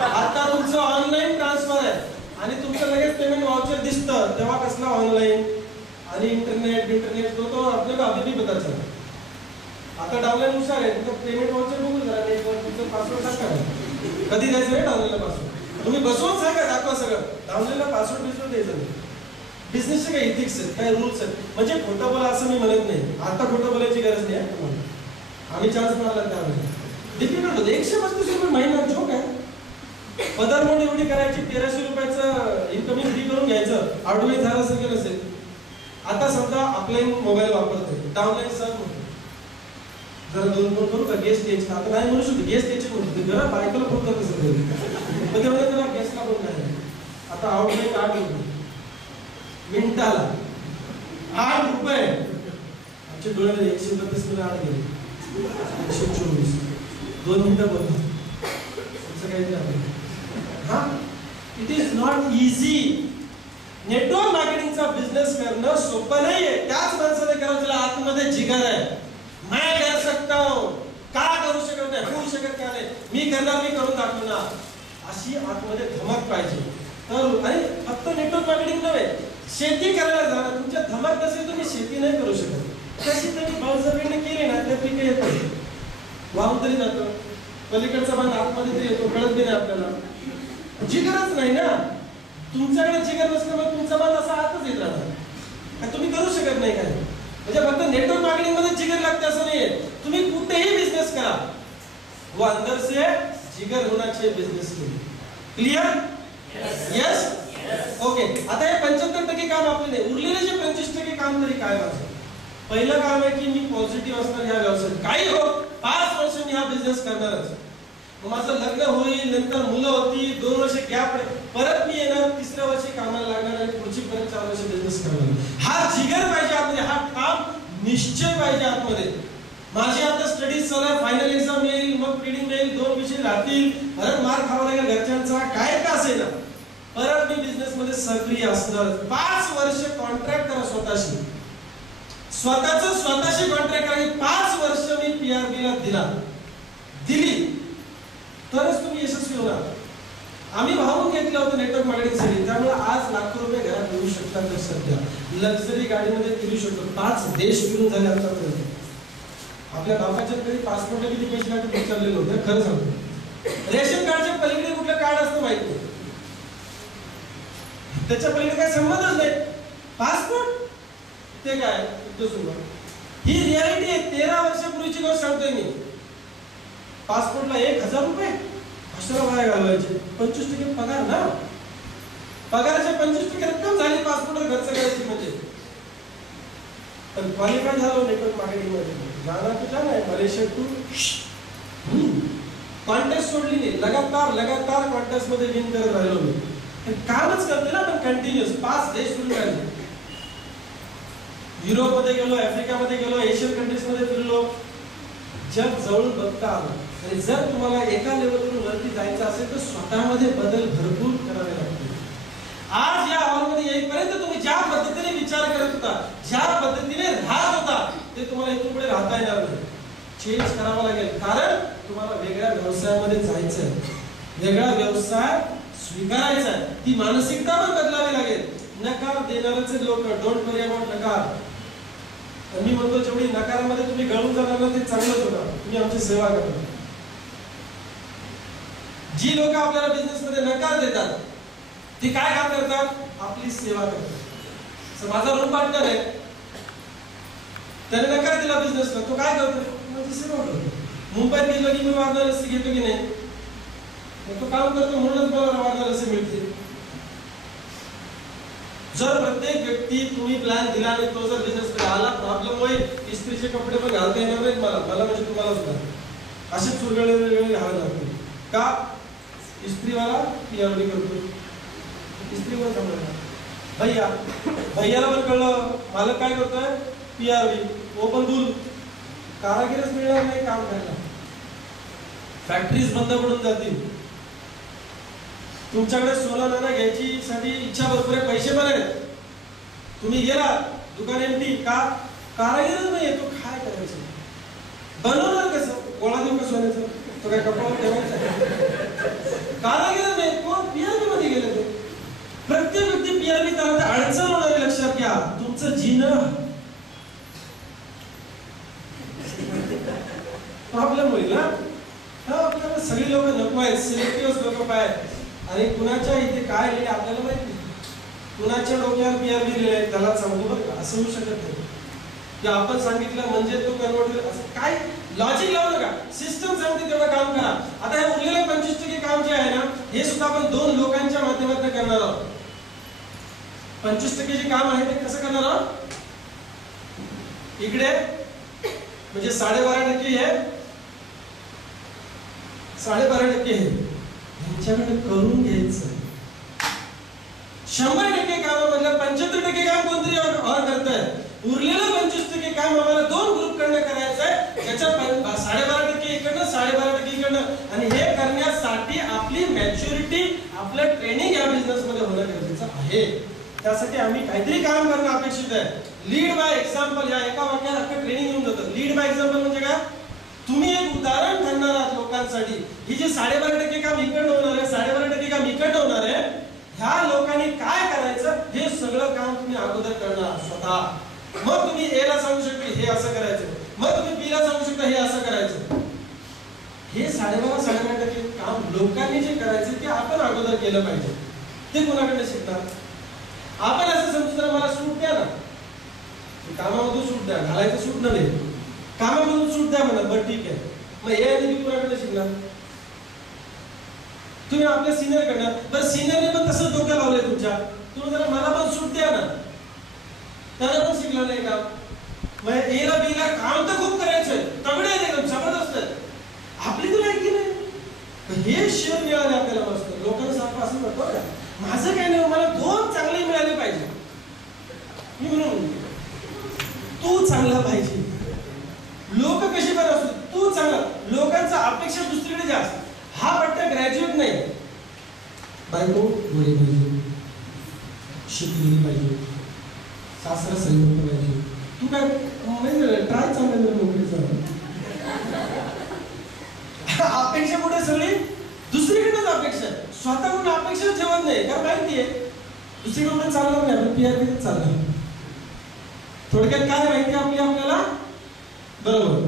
आता तुमचं online transfer आहे आणि तुमचं लगेच पेमेंट वाउचर दिसतं, तेव्हा कसला ऑनलाईन आणि इंटरनेट तो आपल्याला अभी भी पता चला. आता डाउनलाईन नुसार आहे, तुमचं पेमेंट वाउचर बघू जरा नेटवर, तुमचं पासवर्ड टाका. कधी द्यायचं रे डाउनलाईनला पासवर्ड? तुम्ही बसवून सांगा, दाखवा सगळं. डाउनलाईनला पासवर्ड द्यायचं नाही. बिझनेसचे काही इथिक्स आहेत, काही रूल्स आहेत. म्हणजे खोटं बोला असं मी म्हणत नाही, आता खोटं बोलायची गरज नाही आहे तुम्हाला. आम्ही चान्स मारला त्यावेळेला डिफिकल्ट होतं. 135 रुपये महिना जोक आहे. पदरमोड एवढी करायची, 1300 रुपयाचं इन्कमिंग फ्री करून घ्यायचं, आउटगोईंग झालं असेल की नसेल. आता समजा ऑफलाईन मोबाईल वापरतोय, डाउनलाईन सहज होतो. जरा दोन करू का गेस्ट यायचे, आता नाही म्हणू शकतो गेस्ट यायचे म्हणतो, घरा बायकोला फोन करत असेल पण तेवढं त्याला गेस्टला फोन नाही. आता आउटगोईंग 8 रुपये मिनिटाला, 8 रुपये. आमच्या डोळ्याला 132 मध्ये 8 गेले, 124, 2 मिनिटं बोलतो. हा, it is not easy. Network मार्केटिंगचा बिझनेस करणं सोपं नाहीये. त्याच माणसाने करा ज्याला आतमध्ये जिगर आहे. मैं कर सकता हूं, का करू शकत नाही, होऊ शकत का नाही, मी करणार, मी करून दाखवणार, अशी आतमध्ये धमक पाहिजे. तर आणि फक्त नेटवर्क मार्केटिंग नव्हे, शेती करायला जाणार, तुमच्या धमक नसेल तुम्ही शेती नाही करू शकत. कशी तरी बळजबरीने केली ना त्या पिके येतात, वाहून तरी जातं. पलीकडचा भाग आतमध्ये तरी येतो, कळत नाही आपल्याला. जिगरच नाही ना, तुमच्याकडे जिगर नसल्यामुळे तुमचा माल असा आतच येत राहणार, तुम्ही करू शकत नाही काय. म्हणजे फक्त नेटवर्क मार्केटिंग मध्ये जिगर लागते असं नाहीये. तुम्ही कुठेही बिझनेस करा, वो अंदर से जिगर होना चाहिए बिझनेस के लिए. क्लियर? यस. ओके. आता हे 75% काम आपले नाही, उरलेले जे 25% काम तरी काय माझं पहिलं काम आहे की मी पॉझिटिव्ह असणार ह्या व्यवसायात. काही हो 5 वर्ष मी हा बिझनेस करणारच. माझं लग्न होईल, नंतर मुलं होती, 2 वर्ष गॅप, परत मी येणार, 3ऱ्या वर्षी कामाला लागणार आणि पुढची परत 4 वर्ष बिझनेस करणार. हा जिगर पाहिजे आतमध्ये, हा ठाम निश्चय पाहिजे आतमध्ये. माझी आता स्टडीज चालू आहे, फायनल एक्झाम येईल, मग प्रीडिंग येईल, 2 विषय राहतील, परत मार खावा लागेल घरच्यांचा, काय का असेल ना, परत मी बिझनेस मध्ये सक्रिय असणार. 5 वर्ष कॉन्ट्रॅक्ट करा स्वतःशी, स्वतःशी कॉन्ट्रॅक्ट करा. 5 वर्ष मी PRB ला दिली तरच तुम्ही यशस्वी होणार. आम्ही भावून घेतलं होतं नेटवर्क मार्केटिंगसाठी, त्यामुळे आज लाखो रुपये घरात मिळू शकतात. तर सध्या लक्झरी गाडीमध्ये फिरू शकतो. 5 देश फिरून झाले आमच्यापर्यंत. आपल्या बापाच्या घरी पासपोर्टला किती पैसे लागतात विचारलेलं होतं, खरं सांगतो. रेशन कार्डच्या पलीकडे कुठलं कार्ड असतं माहित नाही, त्याच्या पलीकडे काय संबंधच नाही. पासपोर्ट ते काय ही रियालिटी आहे. 13 वर्षापूर्वीची गोष्ट सांगतोय मी. पासपोर्टला 1000 रुपये कशाला वाया घालवायचे. 25% पगार ना, पगाराच्या 25% रक्कम झाली पासपोर्टवर खर्च करायची म्हणजे. पण क्वालिफाय झालो नेटवर्क मार्केटिंग मध्ये, जाणार तर जाणार, मलेशिया टू कॉन्टेस्ट सोडली नाही, लगातार कॉन्टेस्ट मध्ये विन करत राहिलो मी. कामच करते ना पण कंटिन्युअस. 5 देश फिरून राहिले. युरोपमध्ये गेलो, आफ्रिकामध्ये गेलो, एशियन कंट्रीज मध्ये फिरलो. जग जवळून बघता आलं. आणि जर तुम्हाला एका लेवलवरून वरती जायचं असेल तर स्वतःमध्ये बदल भरपूर करावे लागतील. आज या हॉलमध्ये येईपर्यंत तुम्ही ज्या पद्धतीने विचार करत होता, ज्या पद्धतीने राहत होता, ते तुम्हाला इथून पुढे राहता येणार नाही. चेंज करावा लागेल, कारण तुम्हाला वेगळ्या व्यवसायामध्ये जायचं आहे, वेगळा व्यवसाय स्वीकारायचा आहे. ती मानसिकता पण बदलावी लागेल. नकार देणारच लोक, डोंट वरी अबाउट नकार. मी म्हणतो जेवढी नकारामध्ये तुम्ही गळून जाणार ना ते चांगलंच होणार. तुम्ही आमची सेवा करता. जी लोक आपल्याला बिझनेस मध्ये नकार देतात ती काय काम करतात, आपली सेवा करतात. माझा रूम पार्टनर आहे, त्याने नकार दिला बिझनेसला, तो काय करतो, माझी सेवा करतो. मुंबईत गेलो की मी वारणार लस्सी घेतो की नाही, तो काम करतो म्हणूनच मला वारणार लस्सी मिळते. जर प्रत्येक व्यक्ती तुम्ही प्लॅन दिला आणि तो जर बिझनेस मध्ये आला, प्रॉब्लेम होईल. इस्त्रीचे कपडे पण घालता येणार नाहीत मला म्हणजे तुम्हाला सुद्धा असे चुरगळे घालावे लागतील. का? इस्त्रीवाला PRB करतो, इस्त्रीवर समजा भैयाला पण कळलं मालक काय करतोय, PRB. वो पण दूर कारागीरच मिळणार नाही काम करायला, फॅक्टरीज बंद पडून जातील. तुमच्याकडे सोनं नाणं घ्यायची साठी इच्छा भरपूर आहे, पैसे पण आहेत, तुम्ही गेला दुकान एमटी, का कारागीरच नाही येतो, काय करायचं, बनवणार कसं, गोळा देऊ का सोन्याचं, तो काय कपाळावर ठेवायचा, कारागीर सगळी लोक नको आहेत, सिलेक्टिव्ह लोक पाहिजे. आणि कुणाच्या इथे काय लिहिले आपल्याला माहिती, कुणाच्या डोक्यावर PRB लिहिले त्याला सांगू बरं का, असं होऊ शकत नाही की आपण सांगितलं म्हणजे तो कन्वर्ट होईल, असं काय लॉजिक लावू नका. सिस्टम सांगते तेवढं काम करा. आता हे उरलेलं 25% काम जे आहे ना, हे सुद्धा आपण 2 लोकांच्या माध्यमातून करणार आहोत. 25% जे काम आहे ते कसं करणार आहोत, इकडे म्हणजे 12.5% हे 12.5% हे यांच्याकडे करून घ्यायचं. 100% कामामधलं 75% काम कोणतरी और करताय. उरलेलं 25% काम आम्हाला 2 ग्रुप कडनं करायचं आहे, ज्याच्यात 12.5% इकडनं 12.5% इकडनं. आणि हे करण्यासाठी आपली मॅच्युरिटी, आपलं ट्रेनिंग या बिझनेस मध्ये होणं गरजेचं आहे. त्यासाठी आम्ही काहीतरी काम करणं अपेक्षित आहे. लीड बाय एक्झाम्पल, या एका वाक्यात अख्खं ट्रेनिंग येऊन जातं. लीड बाय एक्झाम्पल म्हणजे काय, तुम्ही एक उदाहरण ठरणार आहात लोकांसाठी. ही जी 12.5% काम इकडनं होणार आहे, 12.5% काम इकडनं होणार आहे, ह्या लोकांनी काय करायचं हे सगळं काम तुम्ही अगोदर करणार स्वतः. मग तुम्ही A ला सांगू शकता हे असं करायचं, मग तुम्ही B ला सांगू शकता हे असं करायचं. हे 12.5% काम लोकांनी जे करायचं ते आपण अगोदर केलं पाहिजे. ते कोणाकडे शिकणार, आपण असं समजू तर मला सूट द्या ना, कामामधून सूट द्या, घालायचं सूट नव्हे, कामामधून सूट द्या म्हणा, बरं ठीक आहे. मग हे आणि मी कोणाकडे शिकणार, तुम्ही आपल्या सिनियर कडनं. बरं सिनियरने पण तसंच डोकं लावलंय तुमच्या, तुम्ही जरा मला पण सूट द्या ना, त्याला पण शिकलं नाही का. मग A ला B ला काम तर खूप करायचंय, तगडे आहे एकदम जबरदस्त आहे, आपली तर ऐकी नाही. हे शेअर मिळाले आपल्याला मस्त, लोकांना सारखं असं करतो का, माझं काय नाही, मला 2 चांगले मिळाले पाहिजे. मी म्हणून तू चांगला पाहिजे, लोक कशी पण असतो, तू चांगला. लोकांचा अपेक्षा दुसरीकडे जास्त. हा पट्टा ग्रॅज्युएट नाही, बायको गोरी पाहिजे, शिकलेली पाहिजे, सासरा सैनिक पाहिजे. तू काय म्हणजे ट्राय चांगला नोकरीचा. अपेक्षा कुठे सगळी दुसरीकडेच अपेक्षा, स्वतःकडून अपेक्षा ठेवत नाही. कारण माहितीये दुसरीकडून चालणार नाही, आपण PRB चालणार. थोडक्यात काय माहिती आपल्याला, बरोबर,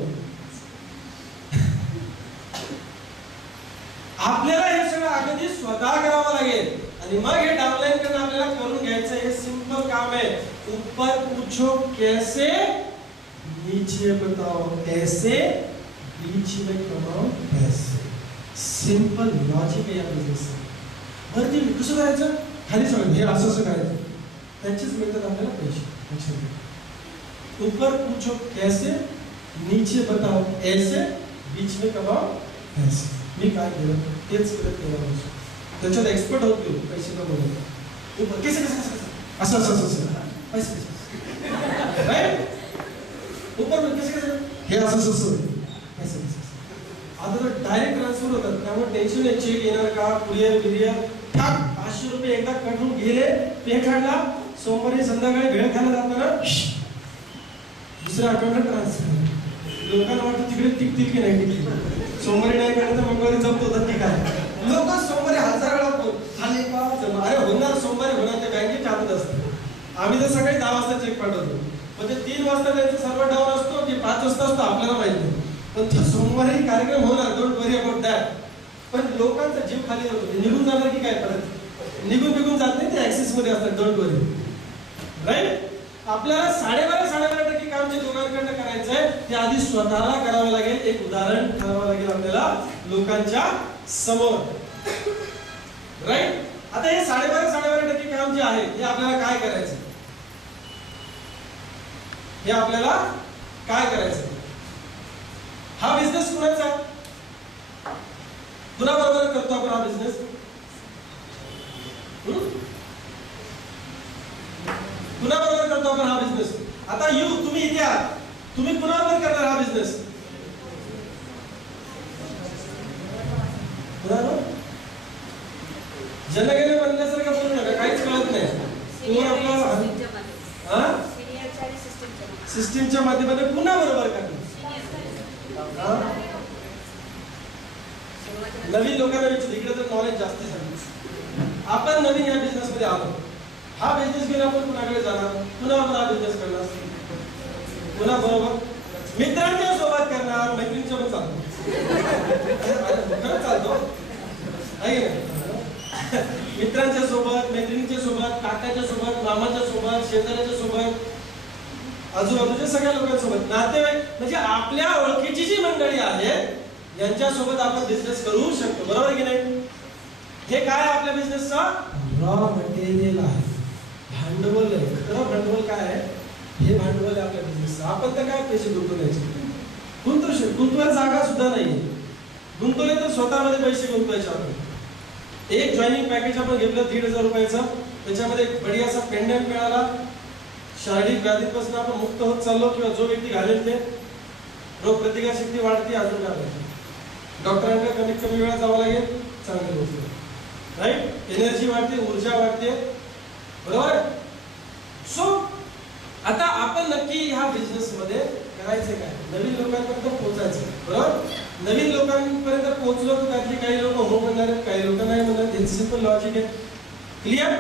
आपल्याला हे सगळं अगदी स्वतः करावं लागेल. आणि मग हे डाउनलाइन करणं आपल्याला करून घ्यायचं. हे सिंपल काम आहे. ऊपर पूछो कैसे, नीचे बताओ ऐसे, बीच में कमाओ पैसे. सिंपल लॉजिक आहे या बिझनेसचं. बरं ते कसं करायचं, खाली सांग हे असं असं करायचं, त्याचीच मिळतात आपल्याला पैसे. लक्षात घ्या, ऊपर पूछो कैसे, नीचे बताओ ऐसे, बीच में कमाओ पैसे. मी काय केलं तेच करत केलं, त्याच्यात एक्सपर्ट होत गेलो. पैसे कमवले, कैसे कसं कसं असं असं असं पैसे कसं राईट, ऊपर कैसे कसं हे असं असं पैसे कसं. आता तर डायरेक्ट ट्रान्सफर होतात, त्यामुळे टेन्शन आहे. चेक येणार का, कुरिअर बिरियर, टाक 500 रुपये एकदा काढून गेले, पे काढला, सोमवारी संध्याकाळी भेळ खायला जाताना दुसऱ्या अकाउंटला ट्रान्सफर. लोकांना वाटतं तिकडे टिकतील की नाही टिकतील, सोमवारी नाही काढलं तर मंगळवारी जप्त होतात की काय. लोक सोमवारी 1000 वेळा आले का जमा, अरे होणार सोमवारी होणार, ते बँकेत टाकत असते. आम्ही तर सकाळी 10 वाजता चेक पाठवतो, म्हणजे 3 वाजता त्यांचं सर्व डाऊन असतो की 5 वाजता असतो आपल्याला माहित नाही. पण तो सोमवारी कार्यक्रम होणार, डोंट वरी अबाउट दॅट. पण लोकांचा जीव खाली होतो, निघून जाणार की काय, परत निघून जात नाही, ते ऍक्सेस मध्ये असतात, डोंट वरी राईट. आपल्याला 12.5% काम जे दोघांकडनं करायचं आहे ते आधी स्वतःला करावं लागेल. एक उदाहरण ठरवावं लागेल आपल्याला लोकांच्या समोर, राईट. आता हे 12.5% काम जे आहे हे आपल्याला काय करायचं, हे आपल्याला काय करायचं. हा बिझनेस कुणाचा, कुणाबरोबर करतो आपण हा बिझनेस, कुणाबरोबर करतो आपण हा बिझनेस. आता तुम्ही इथे आहात, तुम्ही कुणाबरोबर करणार हा बिझनेस, जनगणना बनल्यासारखं बोलू नका, काहीच कळत नाही. तुम्ही आपला सिस्टीमच्या माध्यमातून कुणाबरोबर करणार. नवीन लोकांना विचार, इकडे तर नॉलेज जास्त आहे. आपण नवीन या बिझनेस मध्ये आलो, हा बिझनेस घेऊन आपण कुणाकडे जाणार, कुणाबरोबर हा बिझनेस करणार, कुणाबरोबर, मित्रांच्या सोबत करणार, मैत्रिणीच्या पण चालतो, खरंच चालतं. मित्रांच्या सोबत, मैत्रिणींच्या सोबत, काकाच्या सोबत, मामाच्या सोबत, शेजाऱ्याच्या सोबत, आजूबाजूच्या सगळ्या लोकांसोबत, नातेवाईक म्हणजे आपल्या ओळखीची जी मंडळी आहे यांच्यासोबत आपण बिझनेस करू शकतो. बरोबर की नाही? हे काय आहे आपल्या बिझनेसचा? रॉ मटेरियल आहे, भांडवल आहे. खरं भांडवल काय आहे? हे भांडवल आहे आपल्या बिझनेसचं. आपण तर काय पैसे गुंतवायचे? गुंतवायला जागा सुद्धा नाहीये. गुंतवले तर स्वतःमध्ये पैसे गुंतवायचे. आपण एक जॉईनिंग पॅकेज आपण घेतलं 1,500 रुपयाचं, त्याच्यामध्ये एक बढियासा पेंडंट मिळाला. शारीरिक व्याधीपासून आपण मुक्त होत चाललो, किंवा जो व्यक्ती घालेल ते रोग प्रतिकार शक्ती वाढते. अजून काय पाहिजे? डॉक्टरांकडे कमीत कमी वेळा जावं लागेल, चांगली गोष्ट राईट. एनर्जी वाढते, ऊर्जा वाढते. बरोबर. सो आता आपण नक्की ह्या बिझनेस मध्ये करायचं काय? नवीन लोकांपर्यंत पोहोचायचं. बरोबर. नवीन लोकांपर्यंत पोहोचलो तर त्यातली काही लोक हो म्हणणार आहेत, काही लोक नाही म्हणणार. हे सिंपल लॉजिक आहे. क्लिअर.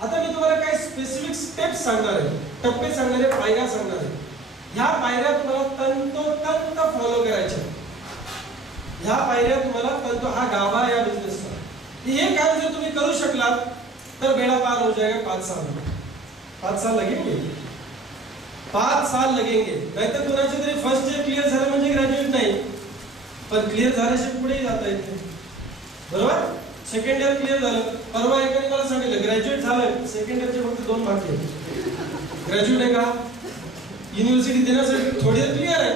आता मी तुम्हाला काही स्पेसिफिक स्टेप्स सांगणार आहे, टप्पे सांगणार आहे, पायऱ्या सांगणार आहे. ह्या पायऱ्या तुम्हाला तंतोतंत फॉलो करायच्या. ह्या पायऱ्या तुम्हाला हा गाभा या बिझनेसचा. हे काम जर तुम्ही करू शकलात तर बेड़ा पार हो जाएगा. 5 साल 5 साल लगेंगे. 5 साल लगेंगे. नाहीतर कोणाचे तरी फर्स्ट इयर क्लिअर झालं म्हणजे ग्रॅज्युएट नाही, पण क्लिअर झाल्याशिवाय पुढेही जाता येते. बरोबर. सेकंड इयर क्लिअर झालं. परवा एकाने मला सांगितलं ग्रॅज्युएट झालं, सेकंड इयरचे फक्त 2 मार्क आहेत. ग्रॅज्युएट आहे का? युनिव्हर्सिटी देण्यासाठी थोडी क्लिअर आहे,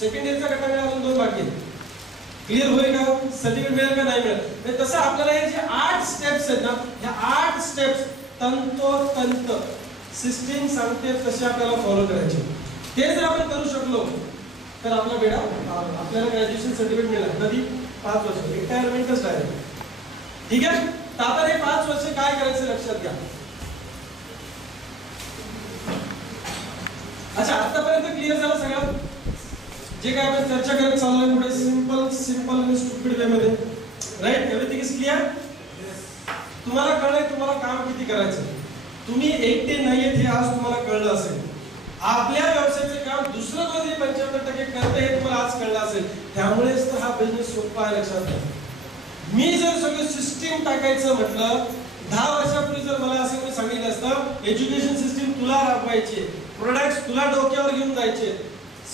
सेकंड इयरचा गटा मिळाला 2 बाकी आहेत. क्लिअर होईल का? सर्टिफिकेट मिळेल का? नाही मिळेल. तसं आपल्याला हे जे 8 स्टेप्स आहेत ना, ह्या 8 स्टेप्स तंतोतंत सिस्टीम सांगते तसे आपल्याला फॉलो करायचे. ते जर आपण करू शकलो तर आपला बेडा, आपल्याला ग्रॅज्युएशन सर्टिफिकेट मिळेल. कधी? 5 वर्ष. रिटायरमेंटच डायरेक्ट. ठीक आहे. तर आपण हे 5 वर्ष काय करायचं लक्षात घ्या. अच्छा, आतापर्यंत क्लिअर झालं सगळं जे काय आपण चर्चा करत चाललोय पुढे? सिंपल आणि स्टुपिड वे मध्ये. राईट. Everything is clear. तुम्हाला कळलंय तुम्हाला काम किती करायचं. तुम्ही एकटे नाहीयेत हे आज तुम्हाला कळलं असेल. आपल्या व्यवसायाचे काम दुसरं कोणी 75% करते हे तुम्हाला आज कळलं असेल. त्यामुळेच तर हा बिझनेस सोपा आहे. लक्षात घ्या. मी जर सगळं सिस्टीम टाकायचं म्हटलं, 10 वर्षापूर्वी जर मला असं कोणी सांगितलं असतं एज्युकेशन सिस्टीम तुला राबवायची, प्रोडक्ट्स तुला डोक्यावर घेऊन जायचे,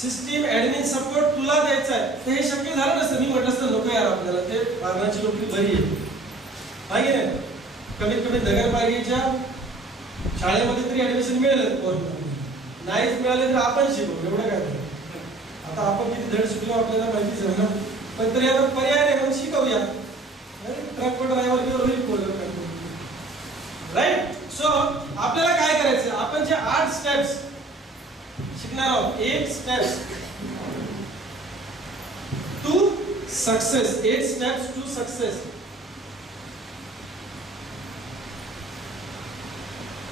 सिस्टीम ऍडमिन सपोर्ट तुला द्यायचा आहे, तर हे शक्य झालं नसतं. मी म्हटलं असतं नको यार, आपल्याला ते मारण्याची नोकरी बरी आहे की नाही. कमीत कमी नगरपालिकेच्या शाळेमध्ये तरी ऍडमिशन मिळेल. नाहीच मिळाले तर आपण शिकू, एवढं काय. आता आपण किती धड शिकलो आपल्याला माहितीच आहे ना, पण तरी आता पर्याय नाही म्हणून शिकवूया. ट्रक ड्रायव्हर होईल. राईट. सो आपल्याला काय करायचं? आपण जे 8 स्टेप्स शिकणार आहोत, 8 steps to success. 8 steps to success.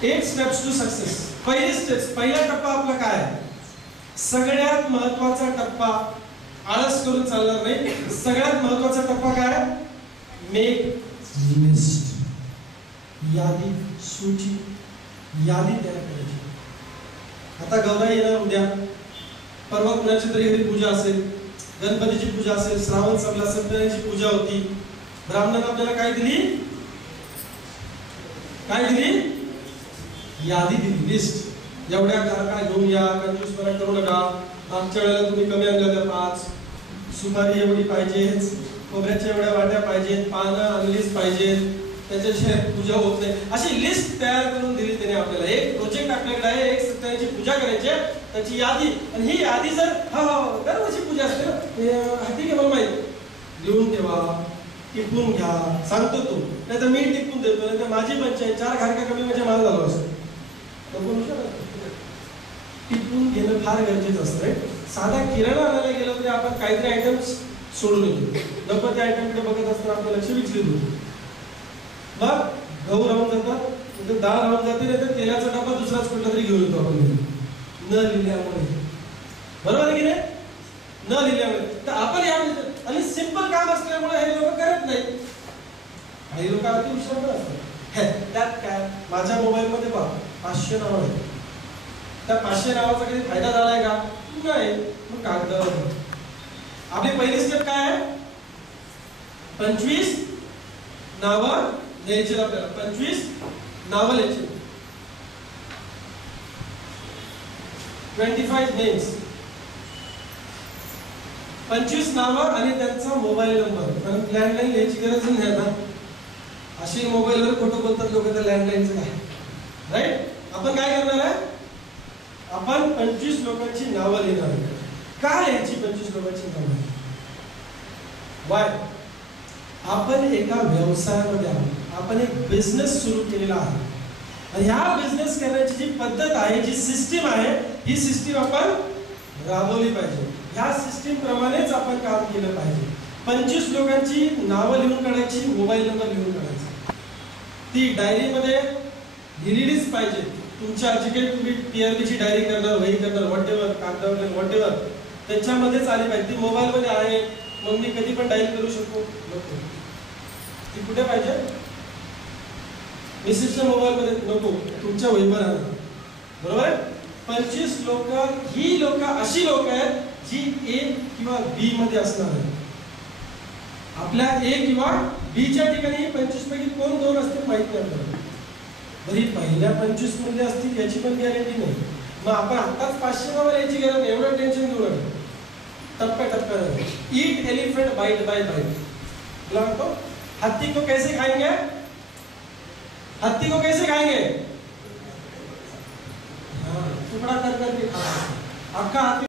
8 steps to success. पहिली स्टेप्स, पहिला टप्पा आपला काय आहे? सगळ्यात महत्वाचा टप्पा, आळस करून चालणार नाही. सगळ्यात महत्वाचा टप्पा काय? Make list. यादी, सूची, यादी तयार करायची. आता गौराई येणार उद्या, परवा कुणाची तरी घरी पूजा असेल, गणपतीची पूजा असेल, श्रावण संपला, सत्यनारायणची पूजा होती. ब्राह्मणाने आपल्याला काय दिली? काय दिली? यादी दिली, लिस्ट. एवढ्या काय घेऊन या, कंजूसपणा करू नका. मागच्या वेळेला तुम्ही कमी आणल्या त्या 5, सुपारी एवढी पाहिजे, खोबऱ्याच्या एवढ्या वाट्या पाहिजेत, पानं आणलीच पाहिजेत, त्याच्याशिवाय पूजा होत नाही. अशी लिस्ट तयार करून दिली त्याने आपल्याला. एक प्रोजेक्ट आपल्याकडे आहे, एक सत्यनारायणची पूजा करायची, त्याची यादी. आणि ही यादी जर दरवर्षी पूजा असते ना, ठीक आहे, मला माहिती, लिहून ठेवा, टिपून घ्या. सांगतो तू, नाही तर मी टिपून देतो, नाही तर माझी पंचायत 4 घारका कमी म्हणजे माझं झालं असतं. टिपून घेणं फार गरजेचं असतं. साधा किराणा आणायला गेलो तरी आपण काहीतरी आयटम्स सोडून येतो. नको त्या आयटमकडे बघत असताना आपलं लक्ष विचलित होतं. मग गहू राहून जातात, नंतर डाळ राहून जाते, नाहीतर तेलाचा डबा दुसराच कुठला तरी घेऊन येतो आपण न लिहिल्यामुळे. बरोबर आहे की नाही? न लिहिल्यामुळे. तर आपण या आणि सिंपल काम असल्यामुळे हे लोक करत नाही. काही लोक अति हुशार असतात. त्यात काय, माझ्या मोबाईल मध्ये पहा 500 नाव आहे. त्या 500 नावाचा काही फायदा झालाय का? नाही. मग कागदावर. आपली पहिली स्टेप काय आहे? 25 नावं लिहायचे आपल्याला 25 नावं लिहायची, 25 नेम्स, 25 नावं आणि त्यांचा मोबाईल नंबर. कारण लँडलाईन लिहायची गरज नाही आता, अशी मोबाईलवर खोटं बोलतात लोक त्या लँडलाईनचं काय, राईट. आपण काय करणार आहे, आपण 25 लोकांची नावं लिहिणार आहे. का लिहायची 25 लोकांची नावं? वाय? आपण एका व्यवसायामध्ये आहोत, आपण एक बिझनेस सुरू केलेला आहे आणि ह्या बिझनेस करण्याची जी पद्धत आहे, जी सिस्टीम आहे, ही सिस्टीम आपण राबवली पाहिजे. ह्या सिस्टीम प्रमाणेच आपण काम केलं पाहिजे. 25 लोकांची नावं लिहून काढायची, मोबाईल नंबर लिहून काढायचा, ती डायरीमध्ये लिहिलीच पाहिजे. तुमच्या जे काही तुम्ही PRBची डायरी करणार, वही करणार, व्हॉटेवर, कागदावर व्हॉटेवर, त्याच्यामध्येच आली पाहिजे. ती मोबाईलमध्ये आहे, मग मी कधी पण डायल करू शकतो, नको. ती कुठे पाहिजे? मिसेसच्या मोबाईलमध्ये नको, तुमच्या वहीवर आणा, बरोबर आहे. 25 लोक, ही लोक अशी लोक आहेत जी A किंवा B मध्ये असणार आहे. आपल्या A किंवा B च्या ठिकाणी 25 पैकी कोण दोन असतील माहित नाही आपल्याला. बरी पहिल्या 25 मध्ये असतील याची पण गॅरंटी नाही. मग आपण आताच 500 नावं याची गरज नाही, एवढं टेन्शन घेऊ नका. टप्प्याटप्प्याने. ईट एलिफेंट बाइट बाय बाइट. तुला म्हणतो हाथी को कैसे खाएंगे, हाथी को कैसे खाएंगे, टुकड़ा कर करके खा, अक्का हाथी